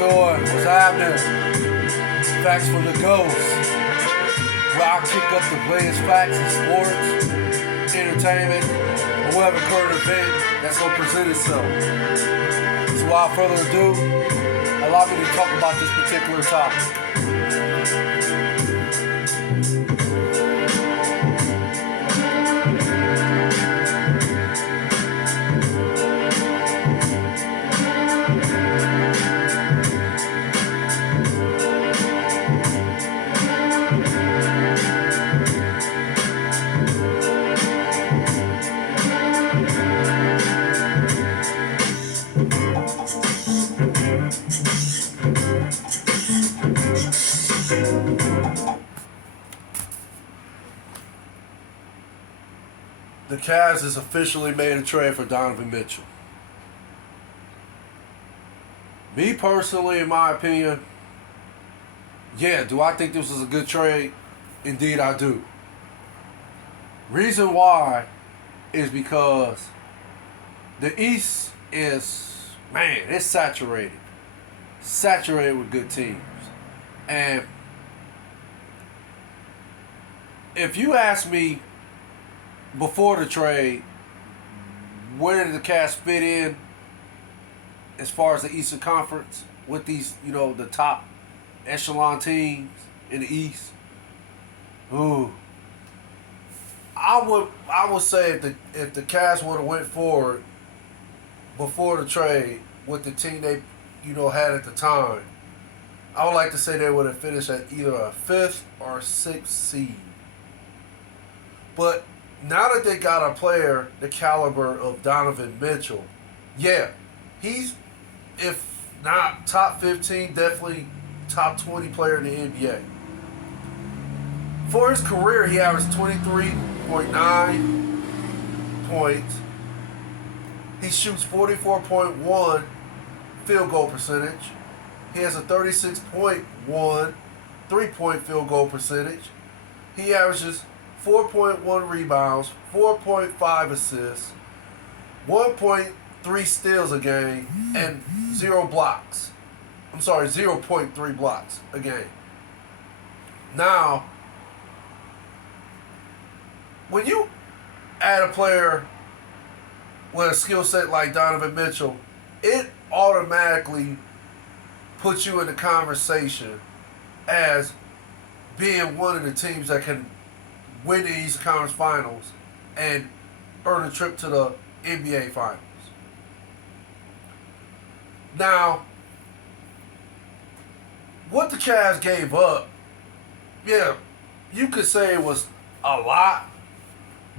doing? What's happening? Facts from the Ghost. Where I kick up the latest facts in sports, entertainment, or whatever current event that's going to present itself. So without further ado, allow me to talk about this particular topic. The Cavs has officially made a trade for Donovan Mitchell. Me personally, in my opinion, yeah, do I think this was a good trade? Indeed, I do. Reason why is because the East is, man, it's saturated. Saturated with good teams. And if you ask me, before the trade, where did the Cavs fit in as far as the Eastern Conference with these, the top echelon teams in the East? Ooh, I would say if the Cavs would have went forward before the trade with the team they had at the time, I would like to say they would have finished at either a 5th or 6th seed. But now that they got a player the caliber of Donovan Mitchell, yeah, he's, if not top 15, definitely top 20 player in the NBA. For his career, he averaged 23.9 points. He shoots 44.1 field goal percentage. He has a 36.1 three-point field goal percentage. He averages 4.1 rebounds, 4.5 assists, 1.3 steals a game, and 0 blocks. I'm sorry, 0.3 blocks a game. Now, when you add a player with a skill set like Donovan Mitchell, it automatically puts you in the conversation as being one of the teams that can win the Eastern Conference Finals and earn a trip to the NBA Finals. Now, what the Cavs gave up, yeah, you could say it was a lot,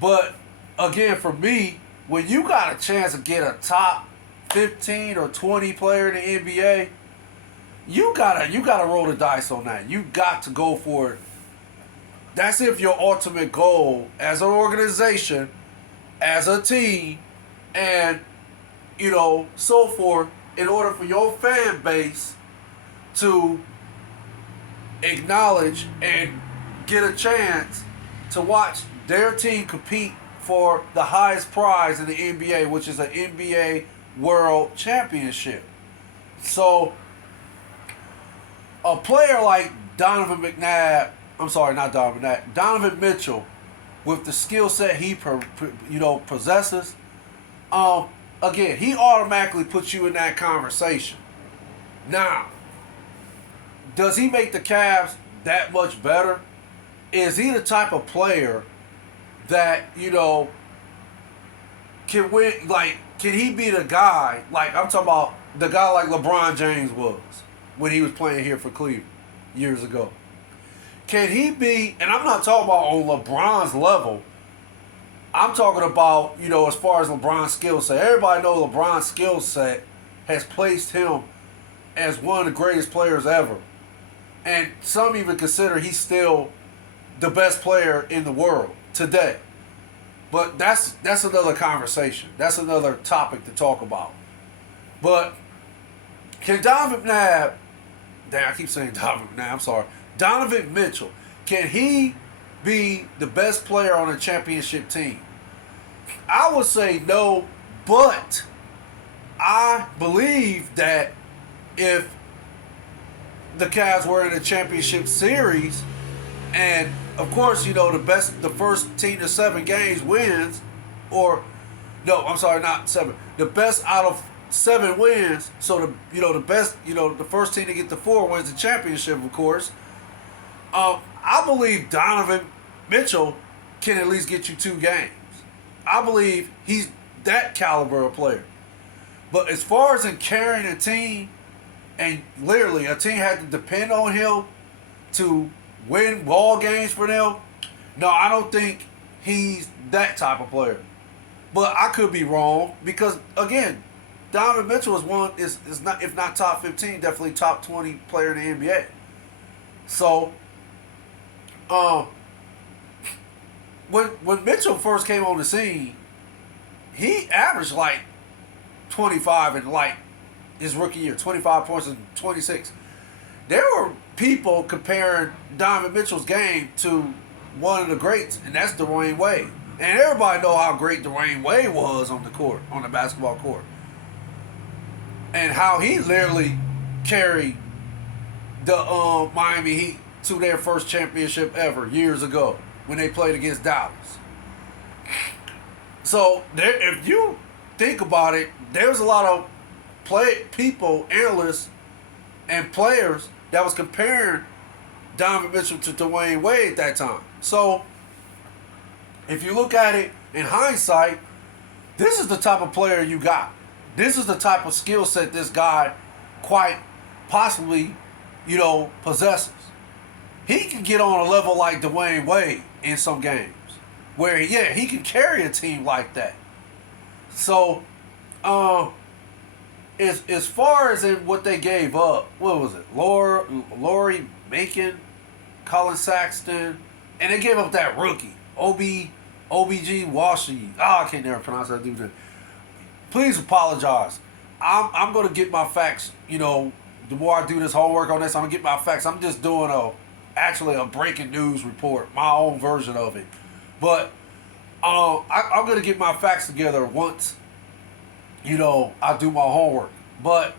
but again, for me, when you got a chance to get a top 15 or 20 player in the NBA, you gotta roll the dice on that. You got to go for it. That's if your ultimate goal as an organization, as a team, and, so forth, in order for your fan base to acknowledge and get a chance to watch their team compete for the highest prize in the NBA, which is an NBA World Championship. So, a player like Donovan Mitchell, with the skill set he possesses, again, he automatically puts you in that conversation. Now, does he make the Cavs that much better? Is he the type of player that, can win, can he be the guy, I'm talking about the guy like LeBron James was when he was playing here for Cleveland years ago? Can he be, and I'm not talking about on LeBron's level, I'm talking about, as far as LeBron's skill set. Everybody knows LeBron's skill set has placed him as one of the greatest players ever. And some even consider he's still the best player in the world today. But that's another conversation. That's another topic to talk about. But can Donovan Mitchell, can he be the best player on a championship team? I would say no, but I believe that if the Cavs were in a championship series, and of course, the first team to 7 games wins, or no, I'm sorry, not 7. The best out of 7 wins. So the best, the first team to get to 4 wins the championship, of course. I believe Donovan Mitchell can at least get you 2 games. I believe he's that caliber of player. But as far as in carrying a team, and literally a team had to depend on him to win ball games for them, no, I don't think he's that type of player. But I could be wrong because, again, Donovan Mitchell is not, if not top 15, definitely top 20 player in the NBA. So, when Mitchell first came on the scene, he averaged like 25 in like his rookie year, 25 points and 26. There were people comparing Donovan Mitchell's game to one of the greats, and that's Dwayne Wade. And everybody know how great Dwayne Wade was on the court, on the basketball court. And how he literally carried the Miami Heat to their first championship ever years ago when they played against Dallas. So if you think about it, there's a lot of people, analysts, and players that was comparing Donovan Mitchell to Dwayne Wade at that time. So if you look at it in hindsight, this is the type of player you got. This is the type of skill set this guy quite possibly, possesses. He can get on a level like Dwayne Wade in some games where, he can carry a team like that. So, as far as in what they gave up, what was it? Laurie Macon, Colin Saxton, and they gave up that rookie, OBG Washi. I can't never pronounce that dude's name. Please apologize. I'm going to get my facts, the more I do this homework on this, I'm going to get my facts. I'm just doing actually a breaking news report, my own version of it. But I'm going to get my facts together once, I do my homework. But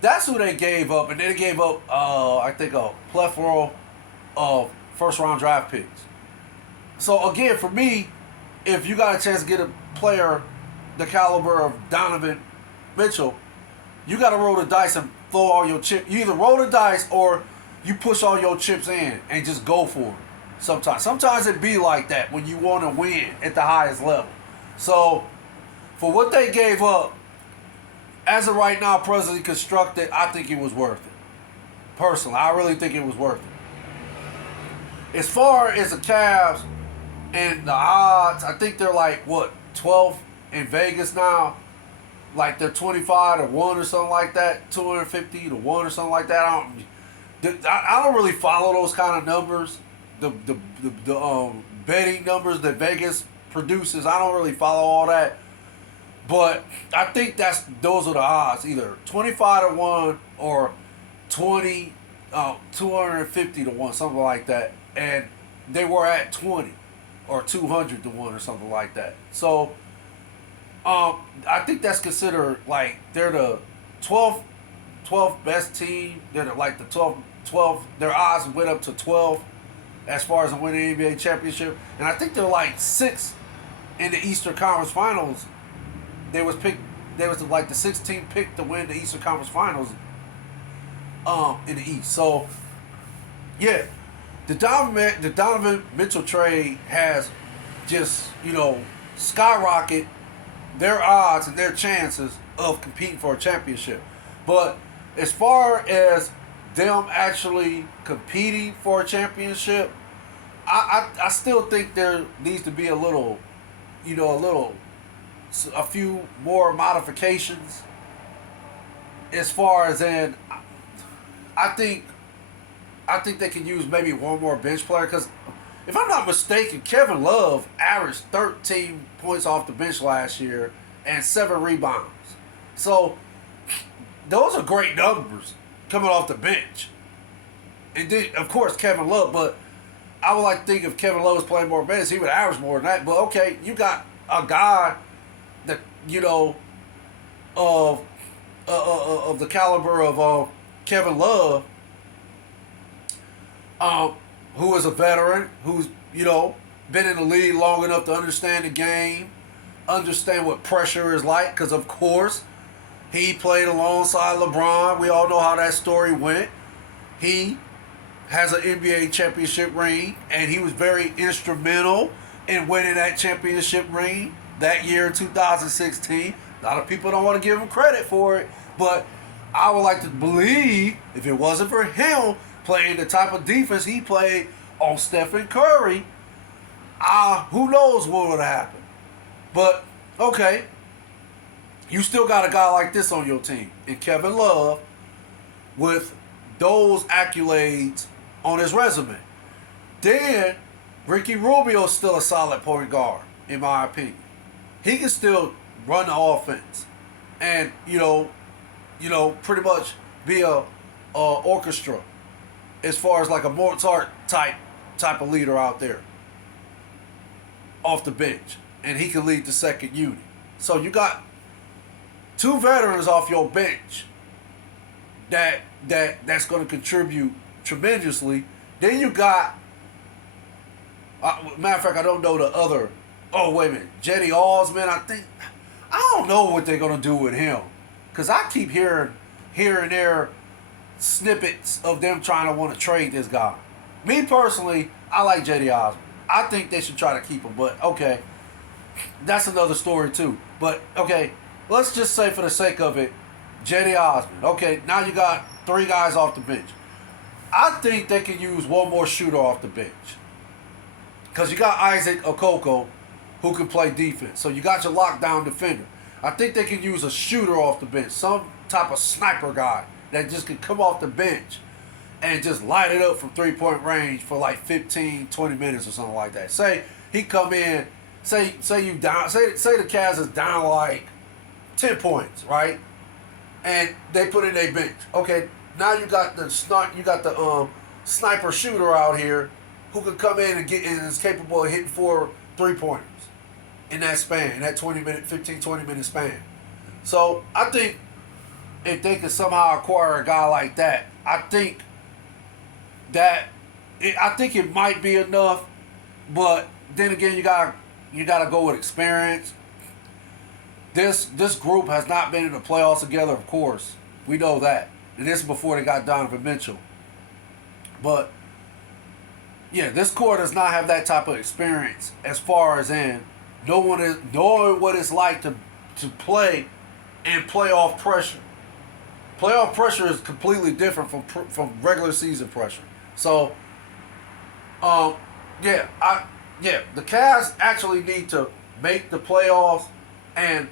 that's who they gave up. And they gave up, I think, a plethora of first-round draft picks. So, again, for me, if you got a chance to get a player the caliber of Donovan Mitchell, you got to roll the dice and throw all your chips. You either roll the dice or you push all your chips in and just go for it. Sometimes it be like that when you want to win at the highest level. So, for what they gave up, as of right now, presently constructed, I think it was worth it. Personally, I really think it was worth it. As far as the Cavs and the odds, I think they're like, 12th in Vegas now? Like they're 25 to 1 or something like that, 250 to 1 or something like that. I don't really follow those kind of numbers, the betting numbers that Vegas produces. I don't really follow all that. But I think those are the odds, either 25 to 1 or 250 to 1, something like that. And they were at 20 or 200 to 1 or something like that. So I think that's considered like they're the 12th best team. They're like the 12th. Their odds went up to 12 as far as winning the NBA championship. And I think they're like 6th in the Eastern Conference Finals. They was like the 16th pick to win the Eastern Conference Finals in the East. So yeah, the Donovan Mitchell trade has just skyrocket their odds and their chances of competing for a championship. But as far as them actually competing for a championship, I still think there needs to be a few more modifications. As far as in, I think they can use maybe one more bench player, because if I'm not mistaken, Kevin Love averaged 13 points off the bench last year and 7 rebounds. So those are great numbers coming off the bench. And then, of course, Kevin Love, but I would like to think if Kevin Love was playing more minutes, he would average more than that. But okay, you got a guy that of the caliber of Kevin Love um, who is a veteran, who's, been in the league long enough to understand the game, understand what pressure is like, because of course he played alongside LeBron. We all know how that story went. He has an NBA championship ring, and he was very instrumental in winning that championship ring that year in 2016. A lot of people don't want to give him credit for it, but I would like to believe if it wasn't for him playing the type of defense he played on Stephen Curry, who knows what would have happened. But, okay, you still got a guy like this on your team, and Kevin Love, with those accolades on his resume. Then, Ricky Rubio's still a solid point guard, in my opinion. He can still run the offense and, pretty much be a orchestra as far as like a Mozart type of leader out there off the bench. And he can lead the second unit. So you got two veterans off your bench that's going to contribute tremendously. Then you got, matter of fact, I don't know the other. Oh, wait a minute. Jetty Osman, I don't know what they're going to do with him. Because I keep hearing here and there snippets of them trying to want to trade this guy. Me personally, I like Jetty Osman. I think they should try to keep him. But, okay, that's another story too. But, okay, let's just say for the sake of it, Jetty Osman. Okay, now you got three guys off the bench. I think they can use one more shooter off the bench. Because you got Isaac Okoko, who can play defense. So you got your lockdown defender. I think they can use a shooter off the bench. Some type of sniper guy that just can come off the bench and just light it up from three-point range for like 15, 20 minutes or something like that. Say he come in, say you down, say the Cavs is down like 10 points, right? And they put in their bench. Okay, now you got the sniper shooter out here who can come in and is capable of hitting 4 3-pointers in that span, in that 15, 20 minute span. So I think if they could somehow acquire a guy like that, I think it might be enough. But then again, you gotta go with experience. This group has not been in the playoffs together, of course. We know that. And this is before they got Donovan Mitchell. But yeah, this core does not have that type of experience as far as in knowing what it's like to play and playoff pressure. Playoff pressure is completely different from regular season pressure. So, the Cavs actually need to make the playoffs, and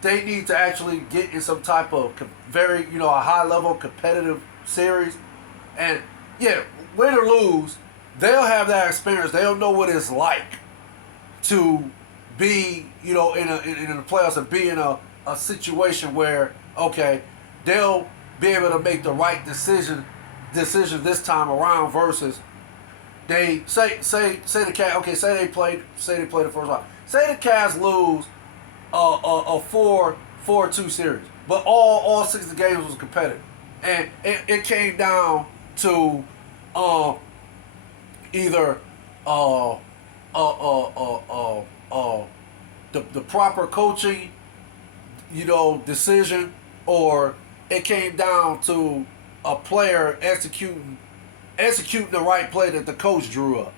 they need to actually get in some type of very, a high level competitive series. And yeah, win or lose, they'll have that experience. They'll know what it's like to be, in the playoffs and be in a situation where, okay, they'll be able to make the right decision this time around versus they say the Cavs, okay, say they played the first round. Say the Cavs lose a 4-2 series, but all 6 of the games was competitive, and it came down to either the proper coaching, decision, or it came down to a player executing the right play that the coach drew up.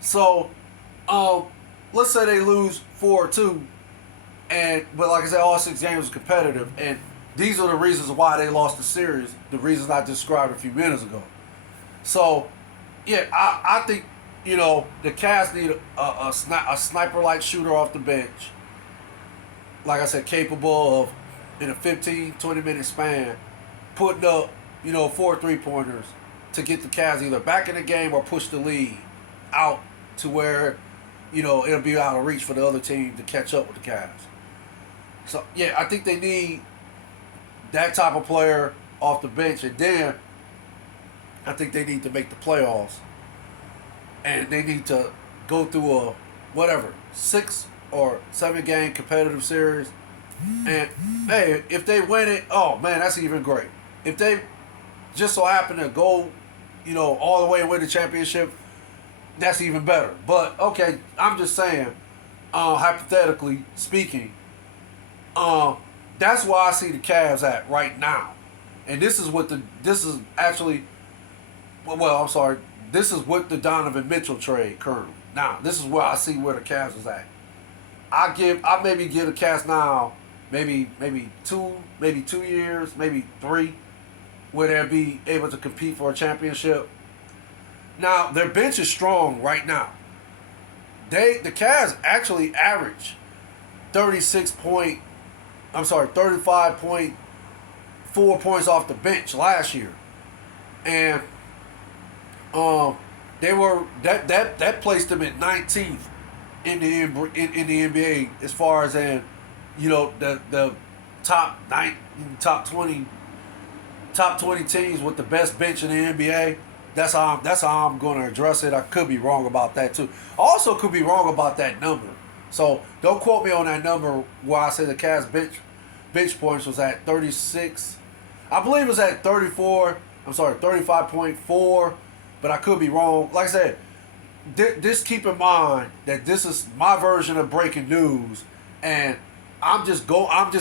So, let's say they lose 4-2, but like I said, all 6 games was competitive, and these are the reasons why they lost the series. The reasons I described a few minutes ago. So, yeah, I think the Cavs need a sniper-like shooter off the bench. Like I said, capable of, in a 15, 20-minute span, putting up, 4 3-pointers to get the Cavs either back in the game or push the lead out to where, it'll be out of reach for the other team to catch up with the Cavs. So, yeah, I think they need that type of player off the bench. And then I think they need to make the playoffs. And they need to go through a, 6 or 7 game competitive series. And, hey, if they win it, oh, man, that's even great. If they just so happen to go all the way and win the championship, that's even better. But okay, I'm just saying, hypothetically speaking, that's where I see the Cavs at right now, and this is actually, well, I'm sorry, this is with the Donovan Mitchell trade currently. Now, this is where I see where the Cavs is at. I maybe give the Cavs now maybe 2 years, maybe 3, where they'll be able to compete for a championship. Now, their bench is strong right now. The Cavs actually average 35.4 points off the bench last year. And they were that placed them at 19th in the NBA as far as the top 20 teams with the best bench in the NBA. That's how I'm going to address it. I could be wrong about that too. I also could be wrong about that number. So don't quote me on that number where I say the Cavs bench points was at 36. I believe it was at 34. I'm sorry, 35.4. But I could be wrong. Like I said, just keep in mind that this is my version of breaking news, and I'm just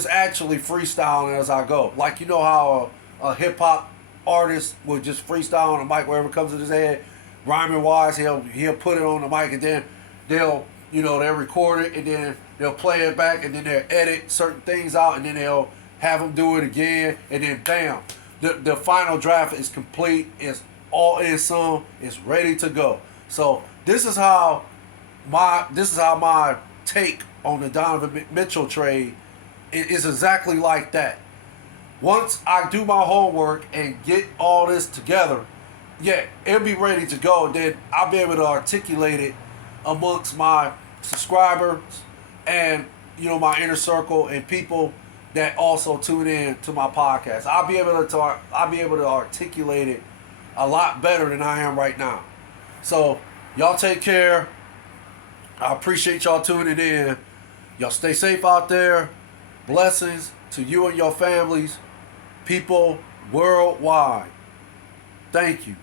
actually freestyling as I go. Like, how a hip hop artist would just freestyle on the mic wherever comes to his head, rhyming wise. He'll put it on the mic, and then they'll record it, and then they'll play it back, and then they'll edit certain things out, and then they'll have them do it again, and then bam, the final draft is complete. It's all in some. It's ready to go. So this is how my take on the Donovan Mitchell trade is exactly like that. Once I do my homework and get all this together, yeah, it'll be ready to go. And then I'll be able to articulate it amongst my subscribers and my inner circle and people that also tune in to my podcast. I'll be able to articulate it a lot better than I am right now. So y'all take care. I appreciate y'all tuning in. Y'all stay safe out there. Blessings to you and your families. People worldwide. Thank you.